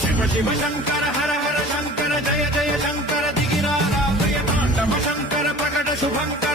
शिव शिव शंकर हर हर शंकर जय जय शंकर दिगिरारा भय तांडव शंकर प्रकट शुभंकर